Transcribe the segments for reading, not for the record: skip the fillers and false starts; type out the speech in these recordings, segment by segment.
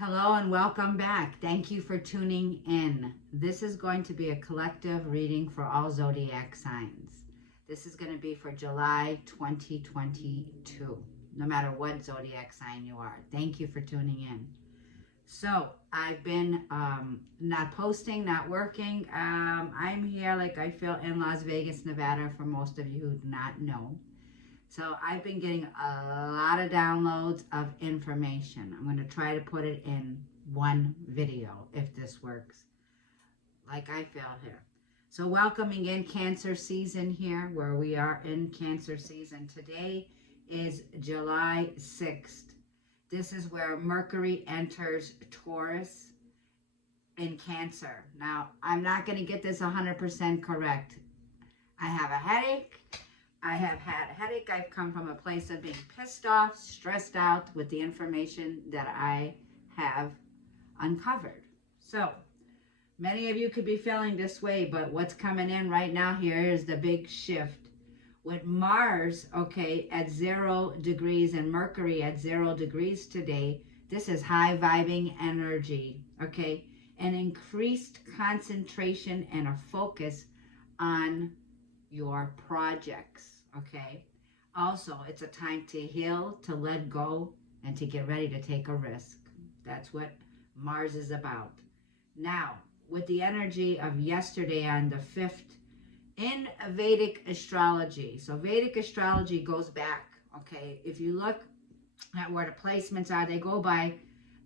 Hello and welcome back. Thank you for tuning in. This is going to be a collective reading for all zodiac signs. This is going to be for July 2022, no matter what zodiac sign you are. Thank you for tuning in. So I've been not posting, not working. I'm here like I feel in Las Vegas, Nevada, for most of you who do not know. So I've been getting a lot of downloads of information. I'm going to try to put it in one video if this works, like I feel here. So welcoming in Cancer season here, where we are in Cancer season. Today is July 6th. This is where Mercury enters Taurus in Cancer. Now, I'm not going to get this 100% correct. I have a headache. I have had a headache. I've come from a place of being pissed off, stressed out with the information that I have uncovered. So, many of you could be feeling this way, but what's coming in right now here is the big shift. With Mars, okay, at 0 degrees and Mercury at 0 degrees today, this is high vibing energy, okay? An increased concentration and a focus on your projects, okay? Also, it's a time to heal, to let go, and to get ready to take a risk. That's what Mars is about. Now, with the energy of yesterday on the 5th, in Vedic astrology, so Vedic astrology goes back, okay? If you look at where the placements are, they go by,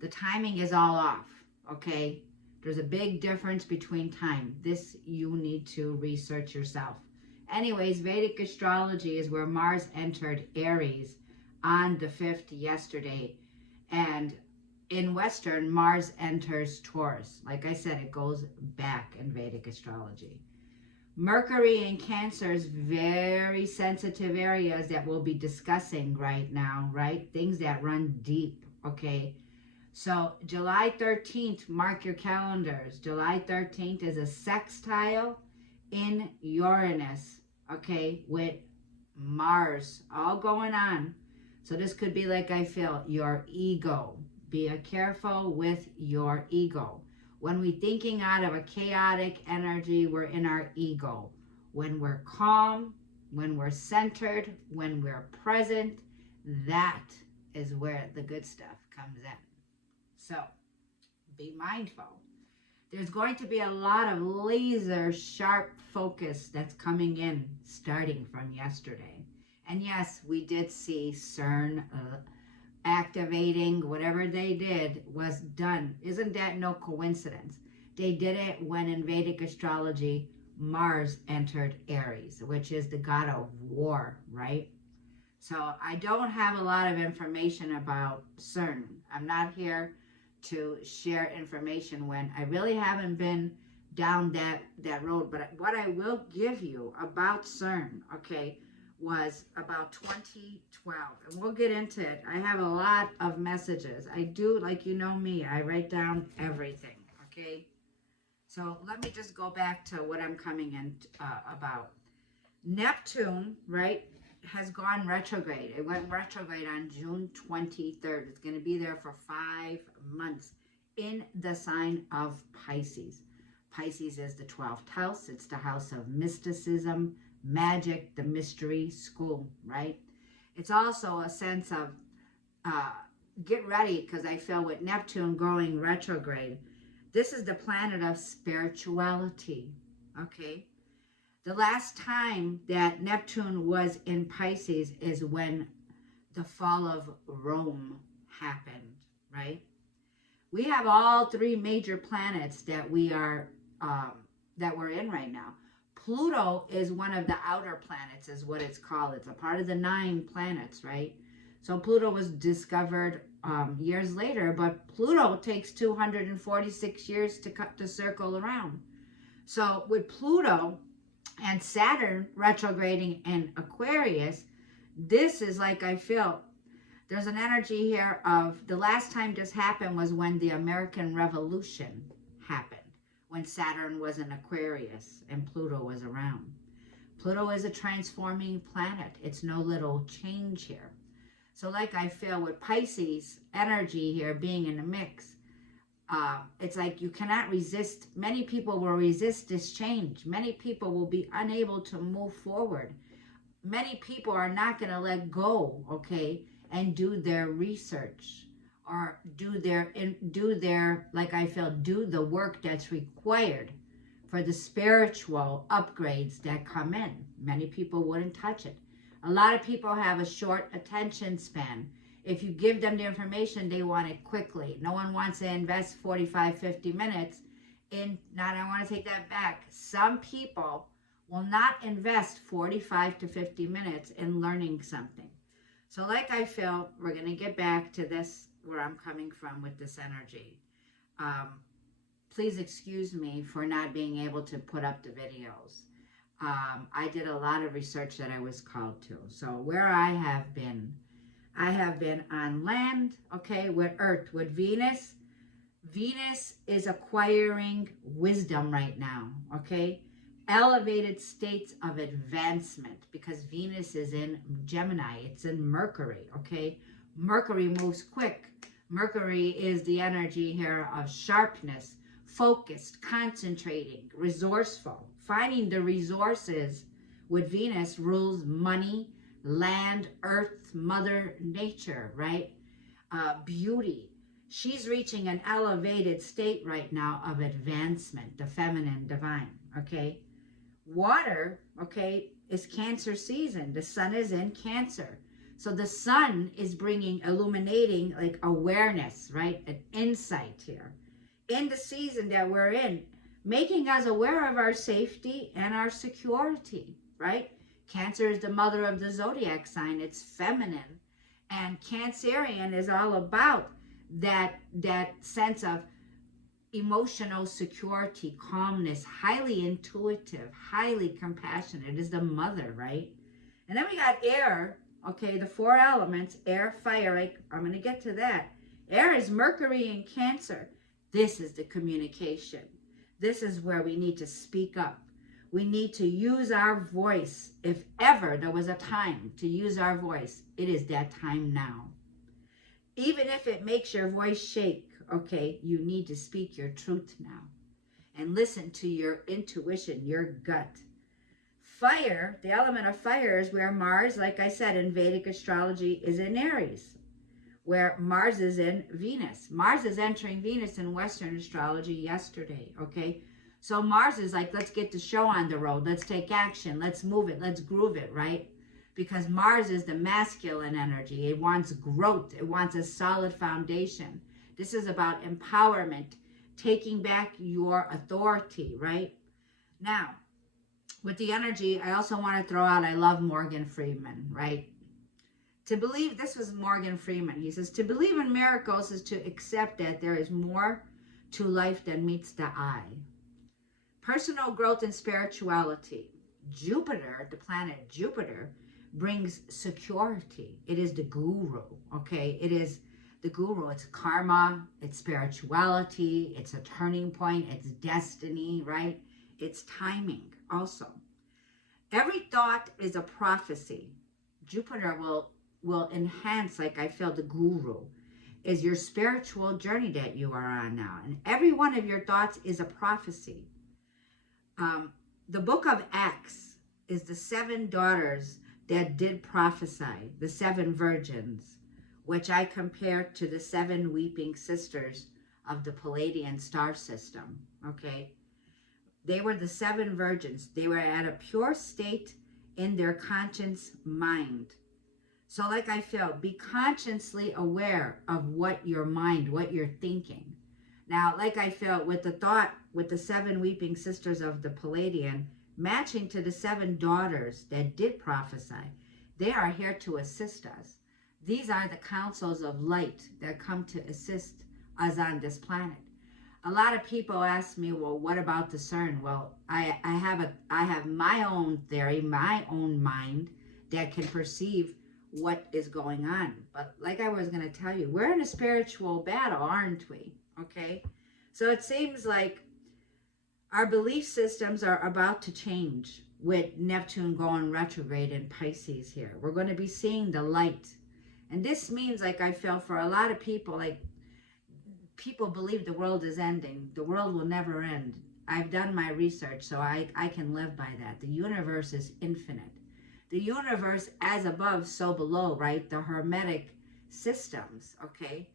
the timing is all off, okay? There's a big difference between time. This you need to research yourself. Anyways, Vedic astrology is where Mars entered Aries on the 5th yesterday. And in Western, Mars enters Taurus. Like I said, it goes back in Vedic astrology. Mercury in Cancer is very sensitive areas that we'll be discussing right now, right? Things that run deep, okay? So July 13th, mark your calendars. July 13th is a sextile in Uranus, okay, with Mars, all going on. So this could be, like I feel, your ego. Be careful with your ego. When we're thinking out of a chaotic energy, we're in our ego. When we're calm, when we're centered, when we're present, that is where the good stuff comes in. So be mindful. There's going to be a lot of laser sharp focus that's coming in starting from yesterday. And yes, we did see Cern activating. Whatever they did was done. Isn't that no coincidence? They did it when in Vedic astrology, Mars entered Aries, which is the god of war, right? So I don't have a lot of information about Cern. I'm not here to share information when I really haven't been down that road. But what I will give you about CERN, okay, was about 2012. And we'll get into it. I have a lot of messages. I do, like you know me, I write down everything, okay? So let me just go back to what I'm coming in about. Neptune, right, has gone retrograde. It went retrograde on June 23rd. It's going to be there for 5 months in the sign of Pisces. Pisces is the 12th house. It's the house of mysticism, magic, the mystery school, right? It's also a sense of get ready, because I feel with Neptune going retrograde, this is the planet of spirituality, okay? The last time that Neptune was in Pisces is when the fall of Rome happened, right? We have all 3 major planets that we are that we're in right now. Pluto is one of the outer planets, is what it's called. It's a part of the 9 planets, right? So Pluto was discovered years later, but Pluto takes 246 years to cut the circle around. So with Pluto and Saturn retrograding in Aquarius, this is, like I feel, there's an energy here of the last time this happened was when the American Revolution happened, when Saturn was in Aquarius and Pluto was around. Pluto is a transforming planet. It's no little change here. So like I feel with Pisces energy here being in the mix, It's like you cannot resist. Many people will resist this change. Many people will be unable to move forward. Many people are not going to let go, okay, and do their research or do their, like I feel, do the work that's required for the spiritual upgrades that come in. Many people wouldn't touch it. A lot of people have a short attention span. If you give them the information, they want it quickly. No one wants to invest 45, 50 minutes in, not, I want to take that back. Some people will not invest 45 to 50 minutes in learning something. So like I feel, we're going to get back to this, where I'm coming from with this energy. Please excuse me for not being able to put up the videos. I did a lot of research that I was called to. So where I have been on land, okay, with Earth, with Venus. Venus is acquiring wisdom right now, okay? Elevated states of advancement, because Venus is in Gemini, it's in Mercury, okay? Mercury moves quick. Mercury is the energy here of sharpness, focused, concentrating, resourceful. Finding the resources with Venus rules money, land, earth, mother nature, right? Beauty. She's reaching an elevated state right now of advancement, the feminine divine, okay? Water, okay, is Cancer season. The sun is in Cancer. So the sun is bringing, illuminating, like awareness, right? An insight here in the season that we're in, making us aware of our safety and our security, right? Cancer is the mother of the zodiac sign. It's feminine. And Cancerian is all about that sense of emotional security, calmness, highly intuitive, highly compassionate. It is the mother, right? And then we got air, okay, the four elements, air, fire. I'm going to get to that. Air is Mercury in Cancer. This is the communication. This is where we need to speak up. We need to use our voice. If ever there was a time to use our voice, it is that time now. Even if it makes your voice shake, okay, you need to speak your truth now and listen to your intuition, your gut. Fire, the element of fire, is where Mars, like I said, in Vedic astrology, is in Aries, where Mars is in Venus. Mars is entering Venus in Western astrology yesterday, okay? So Mars is like, let's get the show on the road. Let's take action. Let's move it. Let's groove it, right? Because Mars is the masculine energy. It wants growth. It wants a solid foundation. This is about empowerment, taking back your authority, right? Now, with the energy, I also want to throw out, I love Morgan Freeman, right? To believe, this was Morgan Freeman. He says, to believe in miracles is to accept that there is more to life than meets the eye. Personal growth and spirituality. Jupiter, the planet Jupiter, brings security. It is the guru, okay? It is the guru. It's karma, it's spirituality, it's a turning point, it's destiny, right? It's timing also. Every thought is a prophecy. Jupiter will enhance, like I feel, the guru is your spiritual journey that you are on now. And every one of your thoughts is a prophecy. The book of Acts is the 7 daughters that did prophesy, the 7 virgins, which I compare to the 7 weeping sisters of the Palladian star system, okay? They were the 7 virgins. They were at a pure state in their conscious mind. So like I feel, be consciously aware of what your mind, what you're thinking. Now, like I feel, with the thought, with the 7 weeping sisters of the Palladian, matching to the 7 daughters that did prophesy, they are here to assist us. These are the councils of light that come to assist us on this planet. A lot of people ask me, well, what about the Cern? Well, I have my own theory, my own mind that can perceive what is going on. But like I was going to tell you, we're in a spiritual battle, aren't we? Okay? So it seems like our belief systems are about to change with Neptune going retrograde in Pisces here. We're going to be seeing the light. And this means, like I feel, for a lot of people, like people believe the world is ending. The world will never end. I've done my research, so I can live by that. The universe is infinite. The universe, as above, so below, right? The Hermetic systems, okay,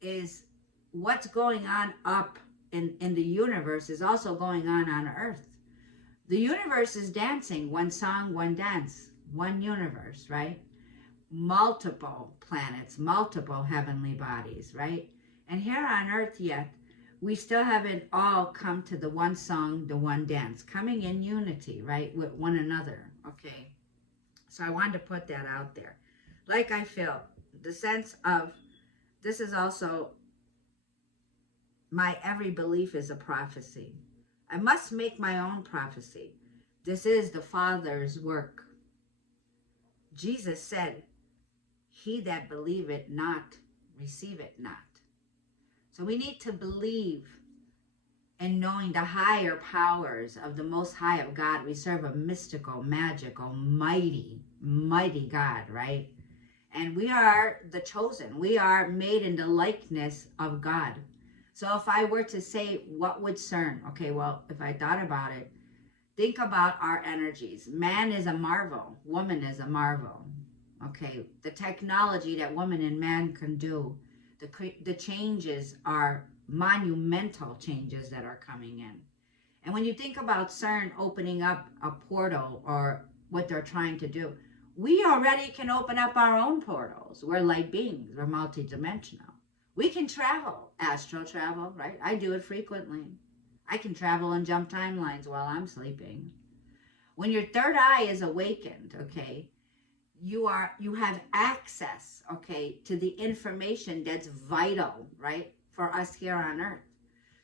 is what's going on up in the universe is also going on Earth. The universe is dancing, one song, one dance, one universe, right? Multiple planets, multiple heavenly bodies, right? And here on Earth yet, we still haven't all come to the one song, the one dance, coming in unity, right, with one another, okay? So I wanted to put that out there. Like I feel, the sense of, this is also, my every belief is a prophecy. I must make my own prophecy. This is the Father's work. Jesus said, he that believeth not, receiveth not. So we need to believe in knowing the higher powers of the Most High of God. We serve a mystical, magical, mighty, mighty God, right? And we are the chosen. We are made in the likeness of God. So if I were to say, what would Cern? Okay, well, if I thought about it, think about our energies. Man is a marvel. Woman is a marvel. Okay, the technology that woman and man can do, the changes are monumental changes that are coming in. And when you think about CERN opening up a portal or what they're trying to do, we already can open up our own portals. We're light beings. We're multidimensional. We can travel, astral travel, right? I do it frequently. I can travel and jump timelines while I'm sleeping. When your third eye is awakened, okay, you have access, okay, to the information that's vital, right, for us here on Earth.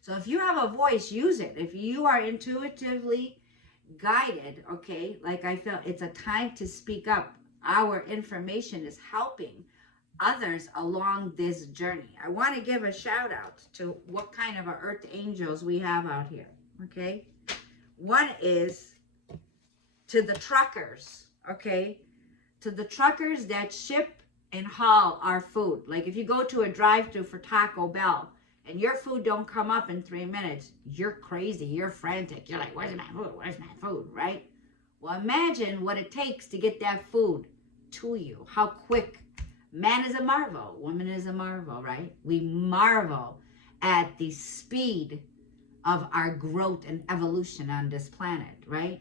So if you have a voice, use it. If you are intuitively guided, okay, like I felt, it's a time to speak up. Our information is helping others along this journey. I want to give a shout out to what kind of earth angels we have out here, okay? One is to the truckers, okay? To the truckers that ship and haul our food. Like if you go to a drive-thru for Taco Bell and your food don't come up in 3 minutes, you're crazy, you're frantic. You're like, where's my food? Where's my food, right? Well, imagine what it takes to get that food to you. How quick. Man is a marvel. Woman is a marvel, right? We marvel at the speed of our growth and evolution on this planet, right?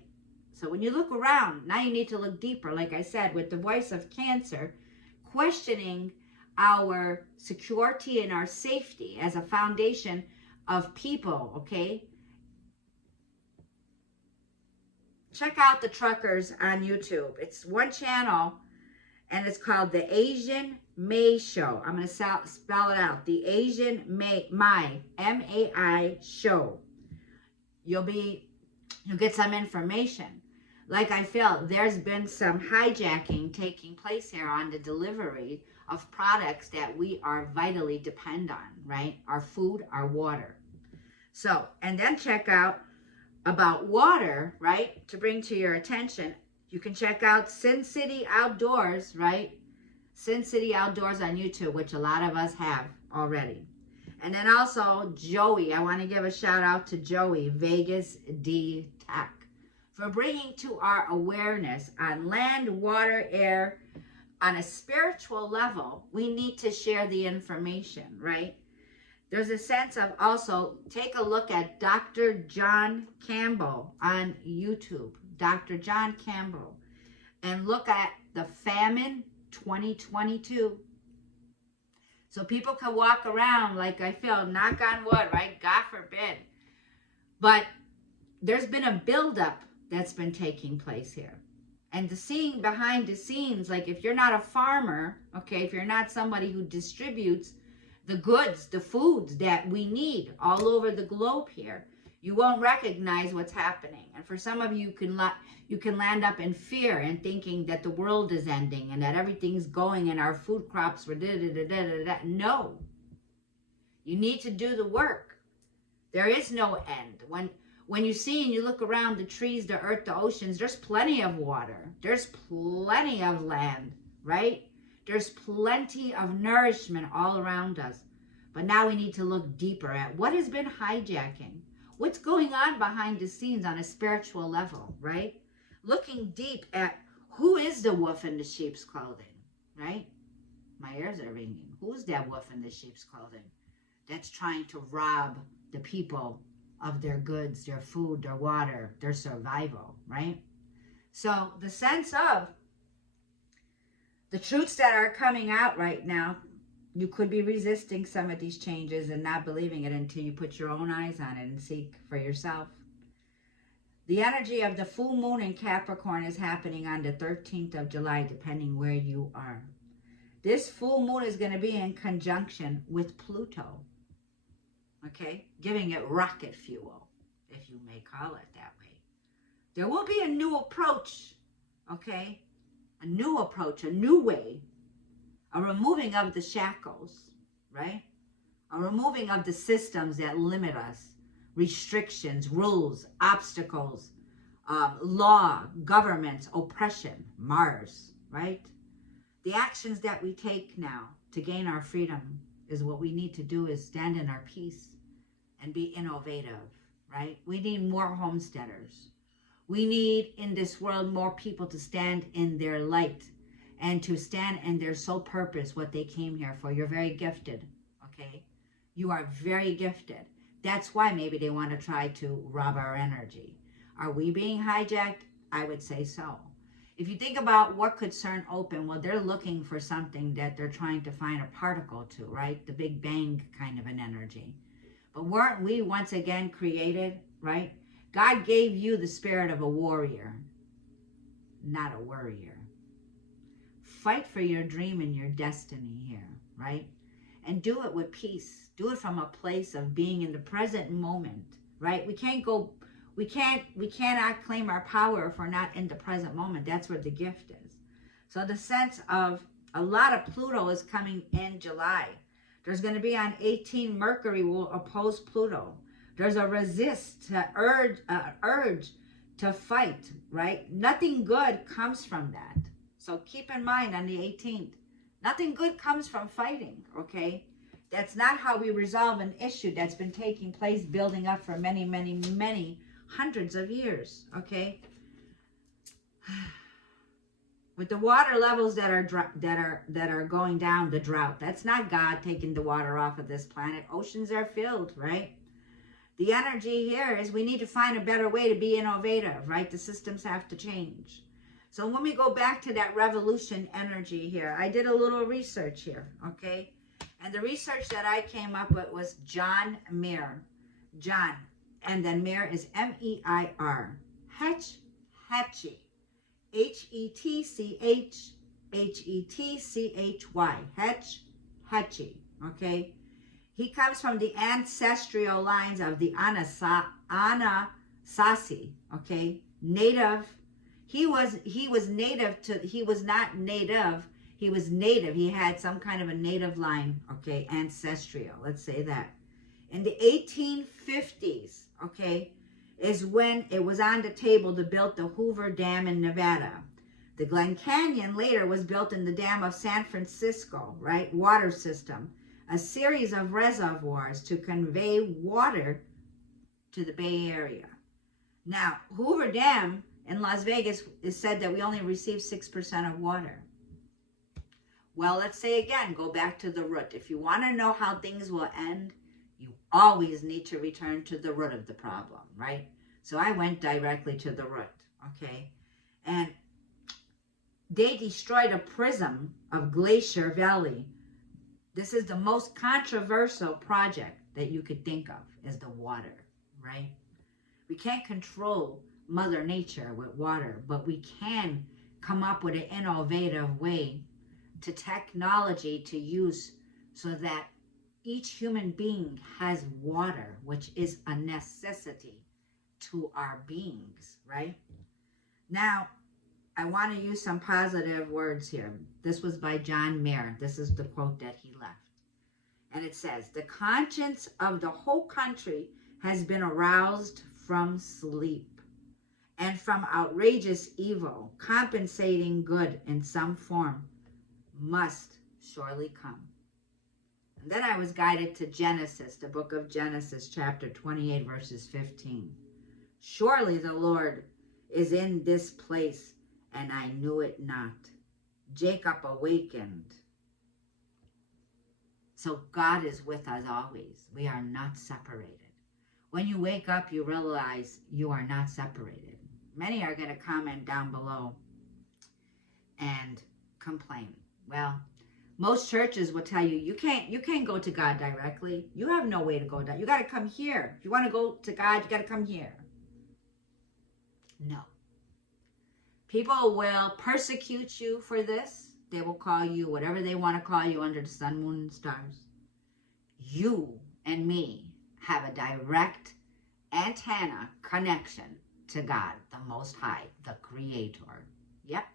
So when you look around, now you need to look deeper, like I said, with the voice of Cancer, questioning our security and our safety as a foundation of people, okay? Check out the truckers on YouTube. It's one channel, and it's called The Asian May Show. I'm going to spell it out. The Asian Mai, M-A-I Show. You'll get some information. Like I felt, there's been some hijacking taking place here on the delivery of products that we are vitally depend on, right? Our food, our water. So, and then check out about water, right? To bring to your attention, you can check out Sin City Outdoors, right? Sin City Outdoors on YouTube, which a lot of us have already. And then also Joey, I want to give a shout out to Joey, Vegas D Tech, for bringing to our awareness on land, water, air, on a spiritual level. We need to share the information, right? There's a sense of also, take a look at Dr. John Campbell on YouTube, Dr. John Campbell, and look at the famine 2022. So people can walk around, like I feel, knock on wood, right? God forbid. But there's been a buildup that's been taking place here. And the seeing behind the scenes, like if you're not a farmer, okay, if you're not somebody who distributes the goods, the foods that we need all over the globe here, you won't recognize what's happening. And for some of you, you can land up in fear and thinking that the world is ending and that everything's going and our food crops were da-da-da-da-da-da. No. You need to do the work. There is no end. When you see and you look around the trees, the earth, the oceans, there's plenty of water. There's plenty of land, right? There's plenty of nourishment all around us. But now we need to look deeper at what has been hijacking. What's going on behind the scenes on a spiritual level, right? Looking deep at who is the wolf in the sheep's clothing, right? My ears are ringing. Who's that wolf in the sheep's clothing that's trying to rob the people of their goods, their food, their water, their survival, right? So the sense of the truths that are coming out right now, you could be resisting some of these changes and not believing it until you put your own eyes on it and seek for yourself. The energy of the full moon in Capricorn is happening on the 13th of July, depending where you are. This full moon is going to be in conjunction with Pluto, okay? Giving it rocket fuel, if you may call it that way. There will be a new approach, okay? A new approach, a new way, a removing of the shackles, right? A removing of the systems that limit us, restrictions, rules, obstacles, law, governments, oppression, Mars, right? The actions that we take now to gain our freedom is what we need to do is stand in our peace and be innovative, right? We need more homesteaders. We need in this world more people to stand in their light and to stand in their sole purpose, what they came here for. You're very gifted, okay? You are very gifted. That's why maybe they want to try to rob our energy. Are we being hijacked? I would say so. If you think about what could Cern open, well, they're looking for something that they're trying to find a particle to, right? The Big Bang kind of an energy. But weren't we once again created, right? God gave you the spirit of a warrior, not a worrier. Fight for your dream and your destiny here, right? And do it with peace. Do it from a place of being in the present moment, right? We cannot claim our power if we're not in the present moment. That's where the gift is. So the sense of a lot of Pluto is coming in July. There's going to be on 18, Mercury will oppose Pluto. There's a urge to fight, right? Nothing good comes from that. So keep in mind on the 18th, nothing good comes from fighting, okay? That's not how we resolve an issue that's been taking place, building up for many, many, many hundreds of years, okay? With the water levels that are going down, the drought, that's not God taking the water off of this planet. Oceans are filled, right? The energy here is we need to find a better way to be innovative, right? The systems have to change. So when we go back to that revolution energy here, I did a little research here, okay? And the research that I came up with was John Muir. John, and then Muir is M-E-I-R. Hetchy. H-E-T-C-H-H-E-T-C-H-Y. Hetchy, okay? He comes from the ancestral lines of the Anasazi, okay? Native. He was not native. He was native. He had some kind of a native line, okay? Ancestral, let's say that. In the 1850s, okay, is when it was on the table to build the Hoover Dam in Nevada. The Glen Canyon later was built in the Dam of San Francisco, right? Water system. A series of reservoirs to convey water to the Bay Area. Now, Hoover Dam in Las Vegas is said that we only receive 6% of water. Well, let's say again, go back to the root. If you want to know how things will end, you always need to return to the root of the problem, right? So I went directly to the root, okay? And they destroyed a prism of Glacier Valley. This is the most controversial project that you could think of, is the water, right? We can't control Mother Nature with water, but we can come up with an innovative way to technology to use so that each human being has water, which is a necessity to our beings, right? Now, I want to use some positive words here. This was by John Muir. This is the quote that he left. And it says, the conscience of the whole country has been aroused from sleep and from outrageous evil. Compensating good in some form must surely come. And then I was guided to Genesis, the book of Genesis, chapter 28, verses 15. Surely the Lord is in this place, and I knew it not. Jacob awakened. So God is with us always. We are not separated. When you wake up, you realize you are not separated. Many are going to comment down below and complain. Well, most churches will tell you, you can't go to God directly. You have no way to go down. You got to come here. If you want to go to God, you got to come here. No. People will persecute you for this. They will call you whatever they want to call you under the sun, moon, and stars. You and me have a direct antenna connection to God, the Most High, the Creator. Yep.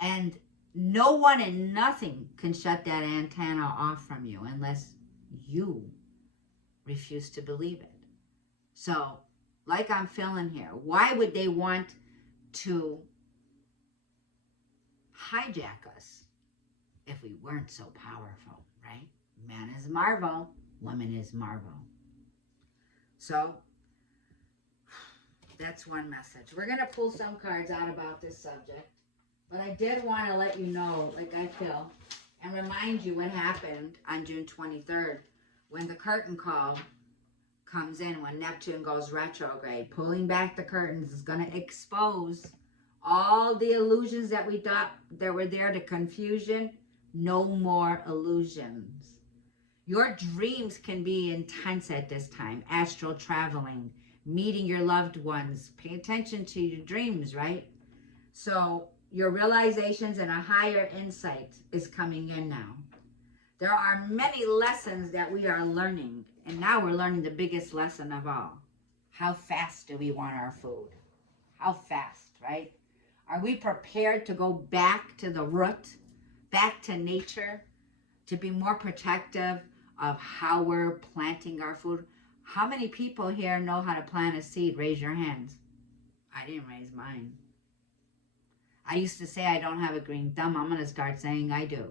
And no one and nothing can shut that antenna off from you unless you refuse to believe it. So, like I'm feeling here, why would they want to hijack us if we weren't so powerful, right? Man is marvel, woman is marvel. So, that's one message. We're going to pull some cards out about this subject. But I did want to let you know, like I feel, and remind you what happened on June 23rd when the curtain call comes in, when Neptune goes retrograde. Pulling back the curtains is going to expose all the illusions that we thought that were there, the confusion. No more illusions. Your dreams can be intense at this time. Astral traveling, meeting your loved ones. Pay attention to your dreams, right? So your realizations and a higher insight is coming in now. There are many lessons that we are learning. And now we're learning the biggest lesson of all. How fast do we want our food? How fast, right? Are we prepared to go back to the root, back to nature, to be more protective of how we're planting our food? How many people here know how to plant a seed? Raise your hands. I didn't raise mine. I used to say I don't have a green thumb. I'm going to start saying I do.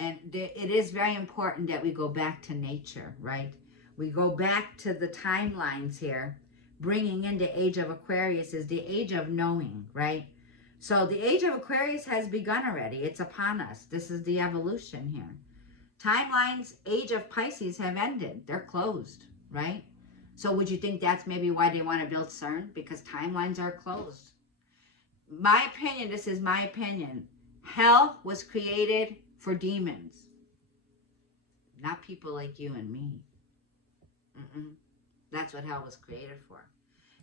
And it is very important that we go back to nature, right? We go back to the timelines here. Bringing in the age of Aquarius is the age of knowing, right? So the age of Aquarius has begun already. It's upon us. This is the evolution here. Timelines, age of Pisces have ended. They're closed, right? So would you think that's maybe why they want to build Cern? Because timelines are closed. My opinion, this is my opinion. Hell was created for demons, not people like you and me. That's what hell was created for.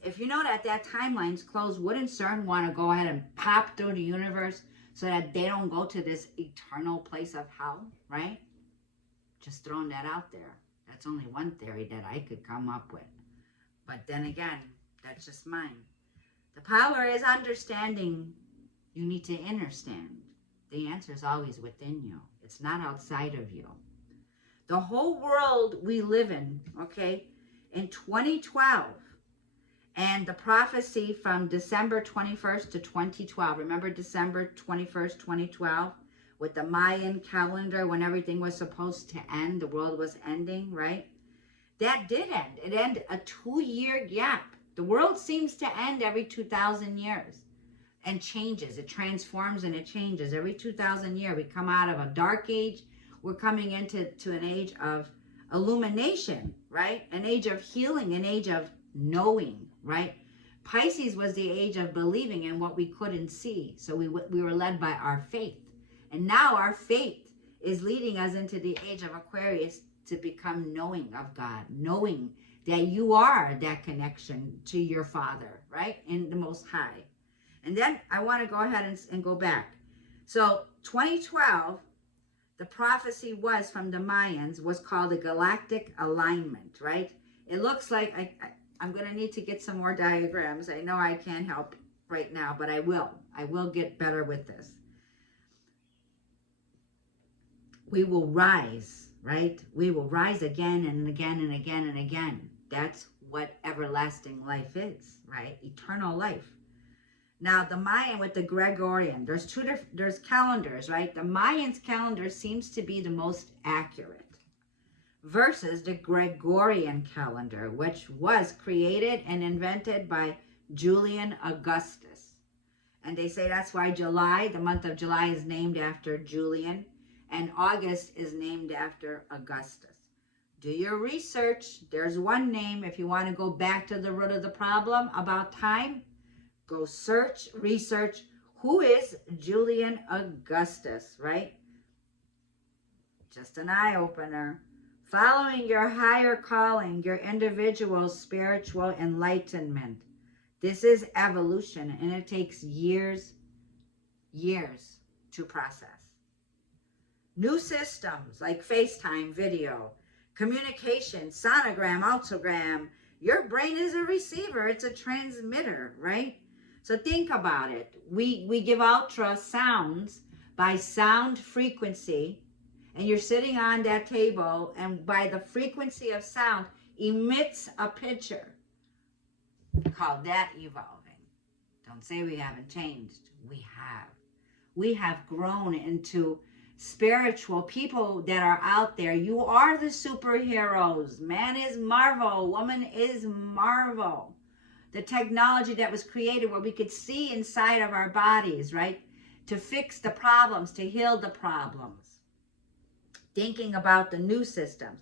If you know that timeline's closed, wouldn't Cern want to go ahead and pop through the universe so that they don't go to this eternal place of hell, right? Just throwing that out there. That's only one theory that I could come up with. But then again, that's just mine. The power is understanding. You need to understand. The answer is always within you. It's not outside of you. The whole world we live in, okay, in 2012, and the prophecy from December 21st to 2012. Remember December 21st, 2012, with the Mayan calendar when everything was supposed to end, the world was ending, right? That did end. It ended a 2-year gap. The world seems to end every 2,000 years and changes. It transforms and it changes. Every 2,000 years, we come out of a dark age. We're coming into an age of illumination, right? An age of healing, an age of knowing, right? Pisces was the age of believing in what we couldn't see. So we were led by our faith. And now our faith is leading us into the age of Aquarius to become knowing of God, knowing that you are that connection to your Father, right? In the Most High. And then I want to go ahead and go back. So 2012, the prophecy was from the Mayans, was called the galactic alignment, right? It looks like I'm going to need to get some more diagrams. I know I can't help right now, but I will. I will get better with this. We will rise, right? We will rise again and again and again and again. That's what everlasting life is, right? Eternal life. Now, the Mayan with the Gregorian, there's calendars, right? The Mayans calendar seems to be the most accurate, versus the Gregorian calendar, which was created and invented by Julian Augustus. And they say that's why July, the month of July, is named after Julian, and August is named after Augustus. Do your research. There's one name. If you want to go back to the root of the problem about time, go research who is Julian Augustus, right? Just an eye-opener. Following your higher calling, your individual spiritual enlightenment. This is evolution, and it takes years to process. New systems like FaceTime video, communication, sonogram, ultragram. Your brain is a receiver. It's a transmitter, right? So think about it. We give ultrasounds by sound frequency, and you're sitting on that table, and by the frequency of sound emits a picture. Call that evolving. Don't say we haven't changed. We have. We have grown into spiritual people that are out there. You are the superheroes. Man is Marvel. Woman is Marvel. The technology that was created where we could see inside of our bodies, right? To fix the problems, to heal the problems. Thinking about the new systems.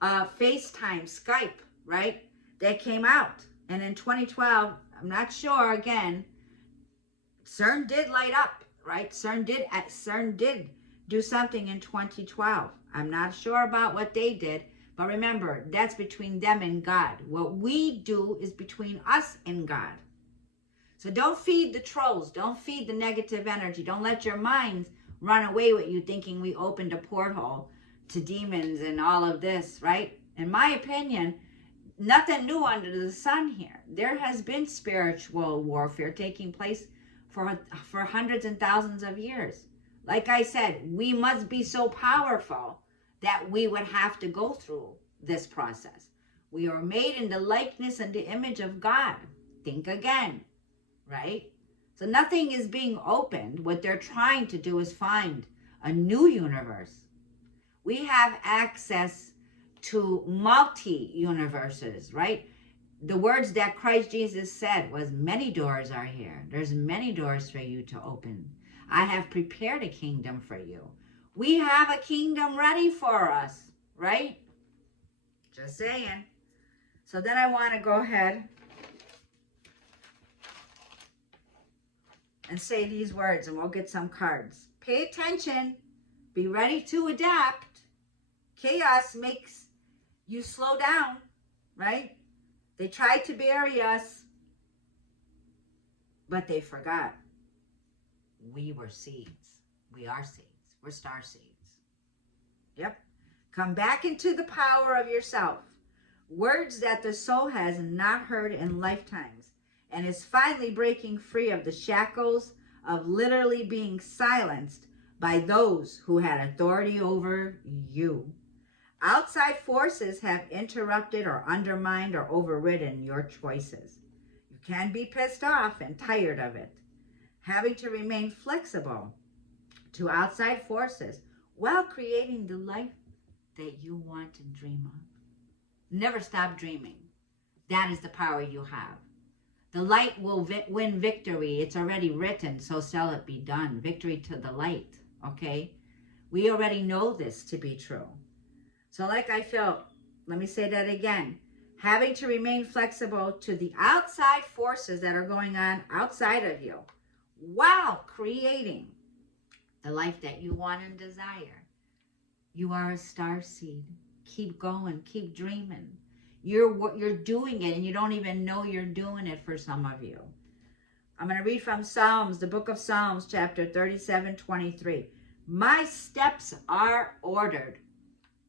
FaceTime, Skype, right? That came out. And in 2012, I'm not sure, again, Cern did light up, right? Cern did do something in 2012. I'm not sure about what they did, but remember, that's between them and God. What we do is between us and God. So don't feed the trolls. Don't feed the negative energy. Don't let your minds run away with you thinking we opened a porthole to demons and all of this, right? In my opinion, nothing new under the sun here. There has been spiritual warfare taking place for hundreds and thousands of years. Like I said, we must be so powerful that we would have to go through this process. We are made in the likeness and the image of God. Think again, right? So nothing is being opened. What they're trying to do is find a new universe. We have access to multi-universes, right? The words that Christ Jesus said was, many doors are here. There's many doors for you to open. I have prepared a kingdom for you. We have a kingdom ready for us, right? Just saying. So then I want to go ahead and say these words, and we'll get some cards. Pay attention. Be ready to adapt. Chaos makes you slow down, right? They tried to bury us, but they forgot. We were seeds. We are seeds. We're star seeds. Yep. Come back into the power of yourself. Words that the soul has not heard in lifetimes, and is finally breaking free of the shackles of literally being silenced by those who had authority over you. Outside forces have interrupted or undermined or overridden your choices. You can be pissed off and tired of it, having to remain flexible to outside forces while creating the life that you want and dream of. Never stop dreaming. That is the power you have. The light will win victory. It's already written, so shall it be done. Victory to the light, okay? We already know this to be true. So like I felt, let me say that again, having to remain flexible to the outside forces that are going on outside of you while creating the life that you want and desire. You are a star seed. Keep going, keep dreaming. You're doing it, and you don't even know you're doing it for some of you. I'm going to read from Psalms, the book of Psalms, chapter 37:23. My steps are ordered.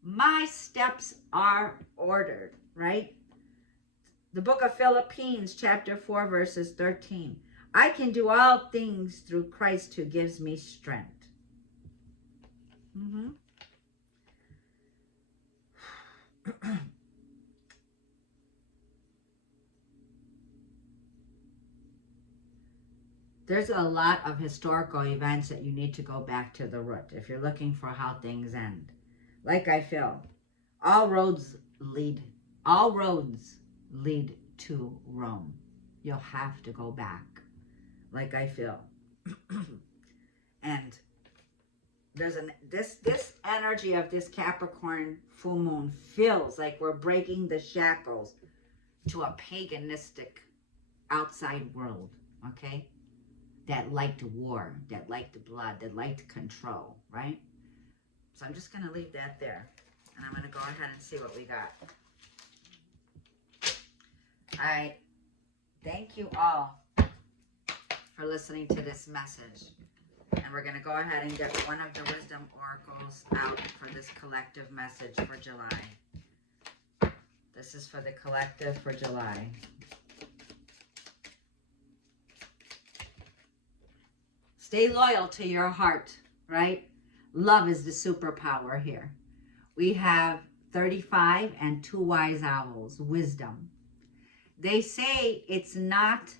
My steps are ordered, right? The book of Philippines, chapter 4, verses 13. I can do all things through Christ who gives me strength. There's a lot of historical events that you need to go back to the root if you're looking for how things end. Like I feel, All roads lead, all roads lead to Rome. You'll have to go back, like I feel. And there's this energy of this Capricorn full moon feels like we're breaking the shackles to a paganistic outside world, okay? That liked war, that liked blood, that liked control, right? So I'm just going to leave that there. And I'm going to go ahead and see what we got. I thank you all for listening to this message. And we're going to go ahead and get one of the wisdom oracles out for this collective message for July. This is for the collective for July. Stay loyal to your heart, right? Love is the superpower here. We have 35 and 2 wise owls, wisdom. They say it's not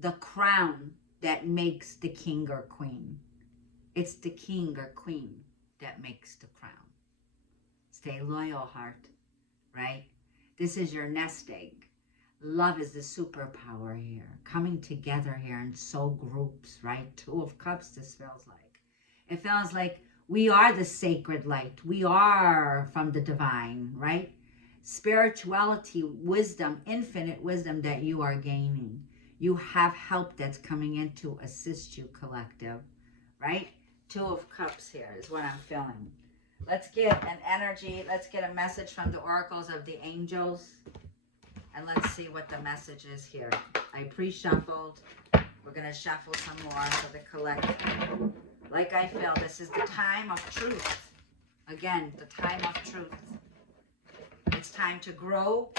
the crown that makes the king or queen. It's the king or queen that makes the crown. Stay loyal, heart, right? This is your nest egg. Love is the superpower here. Coming together here in soul groups, right? 2 of Cups, this feels like. It feels like we are the sacred light. We are from the divine, right? Spirituality, wisdom, infinite wisdom that you are gaining. You have help that's coming in to assist you, collective, right? 2 of Cups here is what I'm feeling. Let's get an energy. Let's get a message from the oracles of the angels. And let's see what the message is here. I pre-shuffled. We're going to shuffle some more for the collective. Like I feel, this is the time of truth. Again, the time of truth. It's time to grow,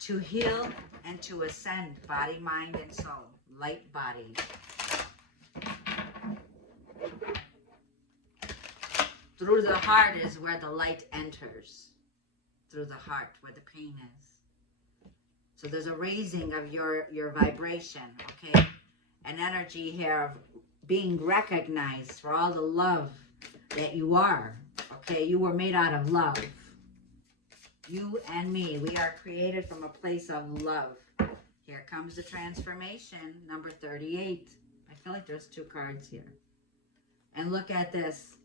to heal, and to ascend. Body, mind, and soul. Light bodies. Through the heart is where the light enters. Through the heart, where the pain is. So there's a raising of your vibration, okay? An energy here of being recognized for all the love that you are, okay? You were made out of love. You and me, we are created from a place of love. Here comes the transformation, number 38. I feel like there's 2 cards here. And look at this.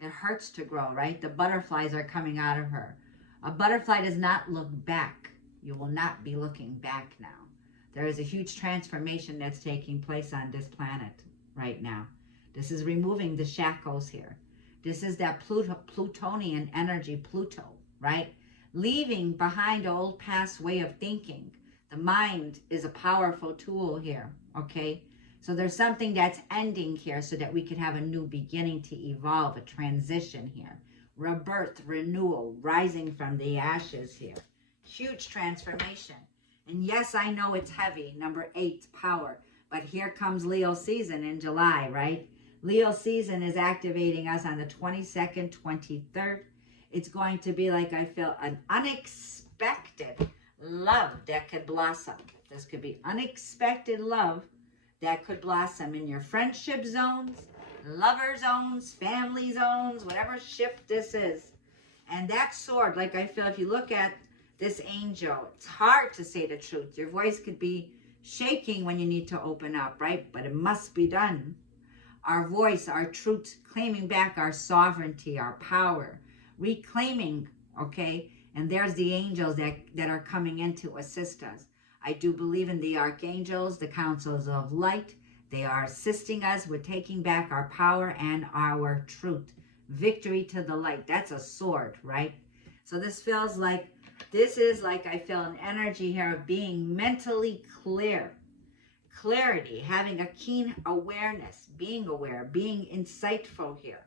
It hurts to grow, right? The butterflies are coming out of her. A butterfly does not look back. You will not be looking back now. There is a huge transformation that's taking place on this planet right now. This is removing the shackles here. This is that Plutonian energy, Pluto, right? Leaving behind an old past way of thinking. The mind is a powerful tool here, okay? So there's something that's ending here so that we can have a new beginning to evolve, a transition here. Rebirth, renewal, rising from the ashes here. Huge transformation. And yes, I know it's heavy. Number 8, power. But here comes Leo season in July, right? Leo season is activating us on the 22nd, 23rd. It's going to be, like I feel, an unexpected love that could blossom. This could be unexpected love that could blossom in your friendship zones, lover zones, family zones, whatever ship this is. And that sword, like I feel, if you look at this angel, it's hard to say the truth. Your voice could be shaking when you need to open up, right? But it must be done. Our voice, our truth, claiming back our sovereignty, our power, reclaiming, okay? And there's the angels that are coming in to assist us. I do believe in the archangels, the councils of light. They are assisting us with taking back our power and our truth. Victory to the light. That's a sword, right? So this feels like, this is like I feel an energy here of being mentally clear. Clarity, having a keen awareness, being aware, being insightful here.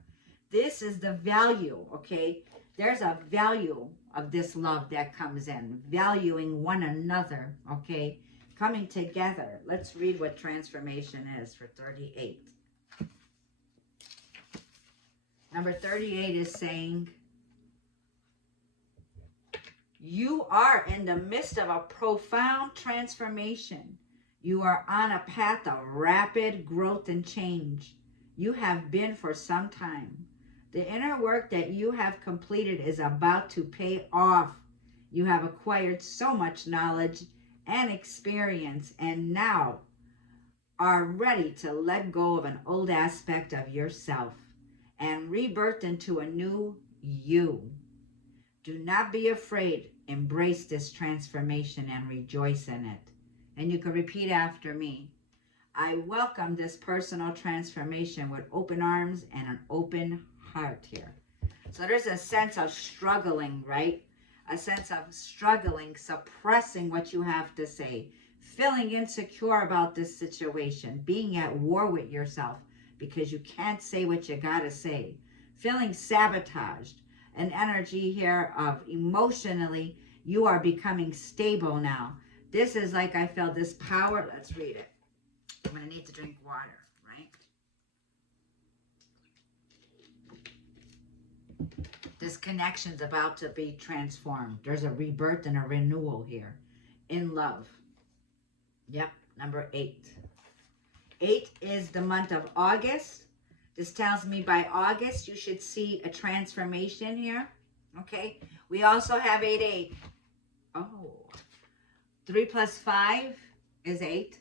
This is the value, okay? There's a value of this love that comes in. Valuing one another, okay? Coming together. Let's read what transformation is for 38. Number 38 is saying, you are in the midst of a profound transformation. You are on a path of rapid growth and change. You have been for some time. The inner work that you have completed is about to pay off. You have acquired so much knowledge and experience, and now are ready to let go of an old aspect of yourself and rebirth into a new you. Do not be afraid. Embrace this transformation and rejoice in it. And you can repeat after me. I welcome this personal transformation with open arms and an open heart here. So there's a sense of struggling, right? A sense of struggling, suppressing what you have to say, feeling insecure about this situation, being at war with yourself because you can't say what you gotta say, feeling sabotaged, an energy here of emotionally, you are becoming stable now. This is like I felt this power. Let's read it. I'm going to need to drink water, right? This connection's about to be transformed. There's a rebirth and a renewal here in love. Yep, number 8. 8 is the month of August. This tells me by August you should see a transformation here. Okay, we also have 8. Oh, 3 plus 5 is 8.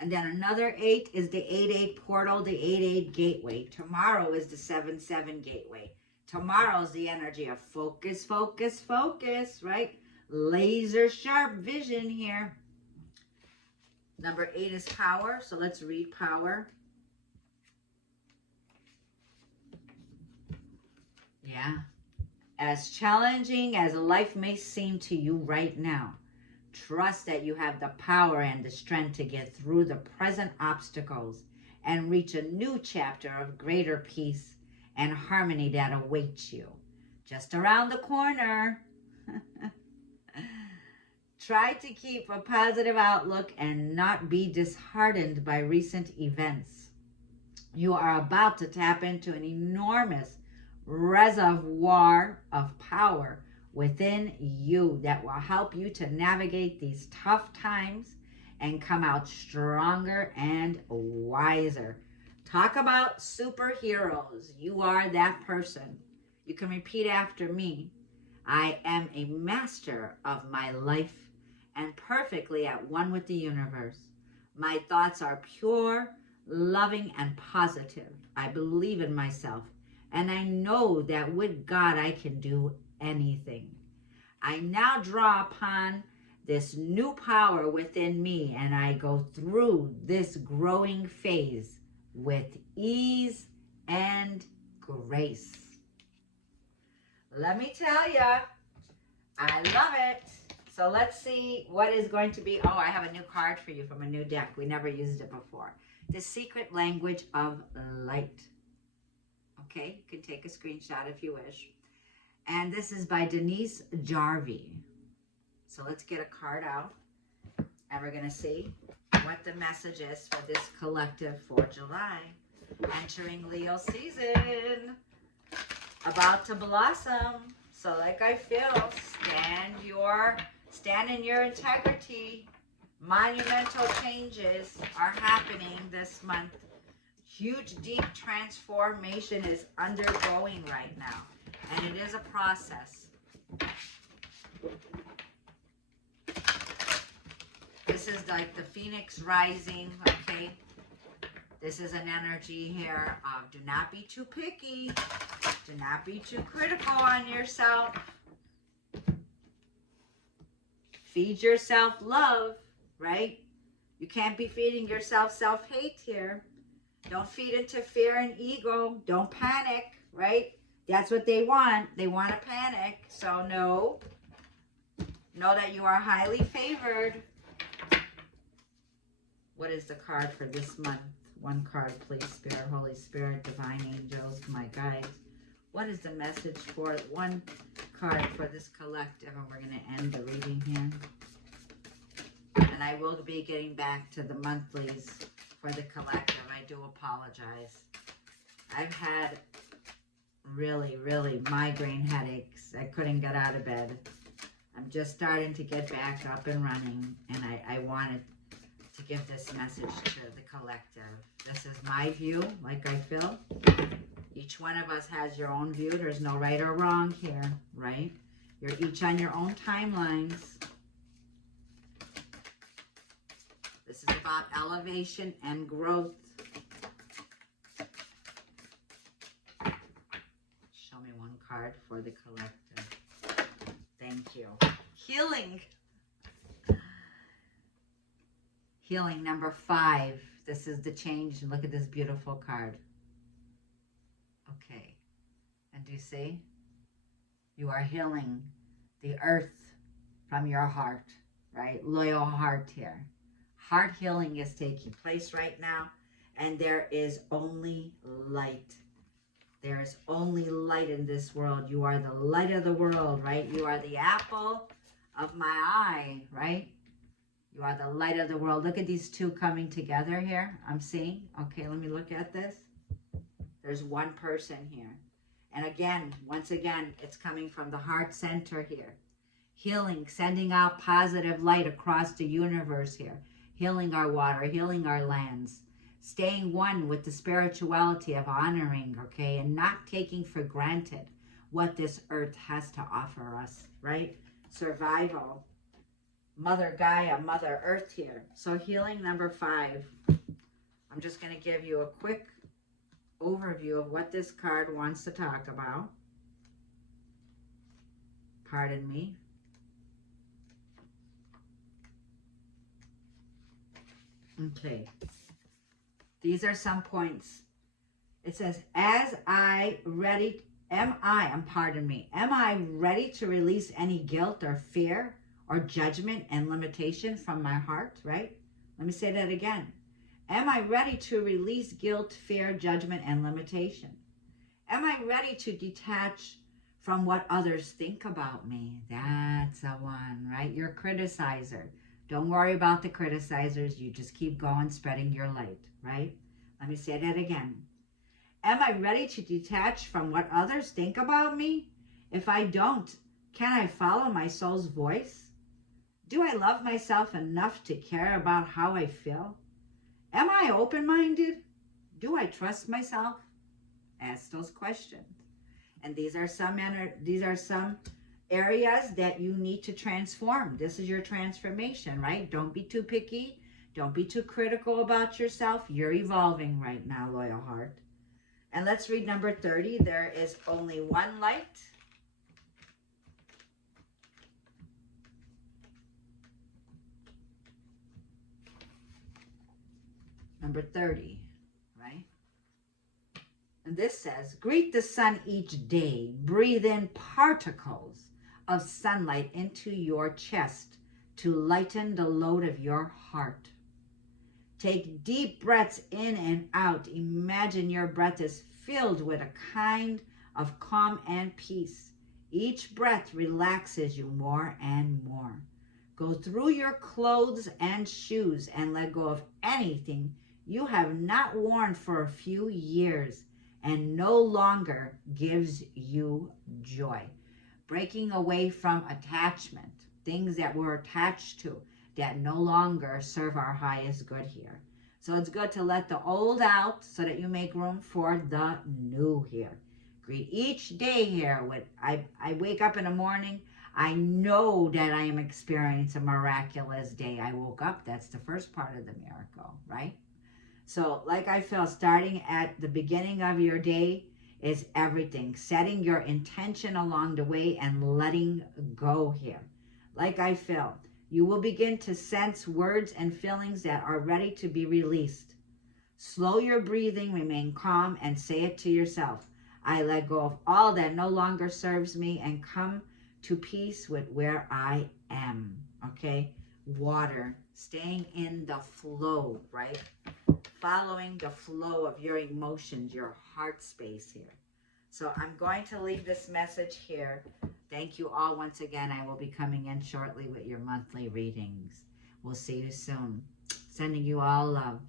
And then another 8 is the 8-8 portal, the 8-8 gateway. Tomorrow is the 7-7 gateway. Tomorrow's the energy of focus, focus, focus, right? Laser sharp vision here. Number 8 is power. So let's read power. Yeah. As challenging as life may seem to you right now, trust that you have the power and the strength to get through the present obstacles and reach a new chapter of greater peace and harmony that awaits you just around the corner. Try to keep a positive outlook and not be disheartened by recent events. You are about to tap into an enormous reservoir of power within you that will help you to navigate these tough times and come out stronger and wiser. Talk about superheroes. You are that person. You can repeat after me. I am a master of my life and perfectly at one with the universe. My thoughts are pure, loving, and positive. I believe in myself, and I know that with God I can do anything. I now draw upon this new power within me, and I go through this growing phase with ease and grace. Let me tell you, I love it. So let's see what is going to be. Oh, I have a new card for you from a new deck. We never used it before. The Secret Language of Light. Okay, you can take a screenshot if you wish. And this is by Denise Jarvie. So let's get a card out. And we're going to see what the message is for this collective for July. Entering Leo season. About to blossom. So like I feel, stand in your integrity. Monumental changes are happening this month. Huge, deep transformation is undergoing right now. And it is a process. This is like the phoenix rising, okay? This is an energy here of do not be too picky. Do not be too critical on yourself. Feed yourself love, right? You can't be feeding yourself self-hate here. Don't feed into fear and ego. Don't panic, right? That's what they want. They want to panic. So no. Know that you are highly favored. What is the card for this month? One card, please. Spirit, Holy Spirit, Divine Angels, my guides. What is the message for it? One card for this collective, and we're going to end the reading here. And I will be getting back to the monthlies for the collective. I do apologize. I've had really, really migraine headaches. I couldn't get out of bed. I'm just starting to get back up and running, and I wanted to give this message to the collective. This is my view, like I feel. Each one of us has your own view. There's no right or wrong here, right? You're each on your own timelines. This is about elevation and growth. Show me one card for the collective. Thank you. Healing. Healing number 5. This is the change. Look at this beautiful card. Okay. And do you see? You are healing the earth from your heart, right? Loyal heart here. Heart healing is taking place right now, and there is only light. There is only light in this world. You are the light of the world, right? You are the apple of my eye, right? You are the light of the world. Look at these two coming together here. I'm seeing. Okay, let me look at this. There's one person here. And again, once again, it's coming from the heart center here. Healing, sending out positive light across the universe here. Healing our water, healing our lands. Staying one with the spirituality of honoring, okay? And not taking for granted what this earth has to offer us, right? Survival. Mother Gaia, Mother Earth here. So healing number 5. I'm just going to give you a quick overview of what this card wants to talk about. Pardon me. Okay. These are some points. It says, am I ready to release any guilt or fear or judgment and limitation from my heart, right? Let me say that again. Am I ready to release guilt, fear, judgment, and limitation? Am I ready to detach from what others think about me? That's the one, right? You're a criticizer. Don't worry about the criticizers. You just keep going, spreading your light, right? Let me say that again. Am I ready to detach from what others think about me? If I don't, can I follow my soul's voice? Do I love myself enough to care about how I feel? Am I open-minded? Do I trust myself? Ask those questions. And these are some areas that you need to transform. This is your transformation, right? Don't be too picky. Don't be too critical about yourself. You're evolving right now, loyal heart. And let's read number 30. There is only one light. Number 30, right? And this says, greet the sun each day. Breathe in particles of sunlight into your chest to lighten the load of your heart. Take deep breaths in and out. Imagine your breath is filled with a kind of calm and peace. Each breath relaxes you more and more. Go through your clothes and shoes and let go of anything you have not worn for a few years and no longer gives you joy. Breaking away from attachment, things that we're attached to that no longer serve our highest good here. So it's good to let the old out so that you make room for the new here. Greet each day here with, I wake up in the morning, I know that I am experiencing a miraculous day. I woke up, that's the first part of the miracle, right? So like I feel, starting at the beginning of your day is everything. Setting your intention along the way and letting go here. Like I feel, you will begin to sense words and feelings that are ready to be released. Slow your breathing, remain calm, and say it to yourself. I let go of all that no longer serves me and come to peace with where I am. Okay? Water, staying in the flow, right? Following the flow of your emotions, your heart space here. So I'm going to leave this message here. Thank you all once again. I will be coming in shortly with your monthly readings. We'll see you soon. Sending you all love.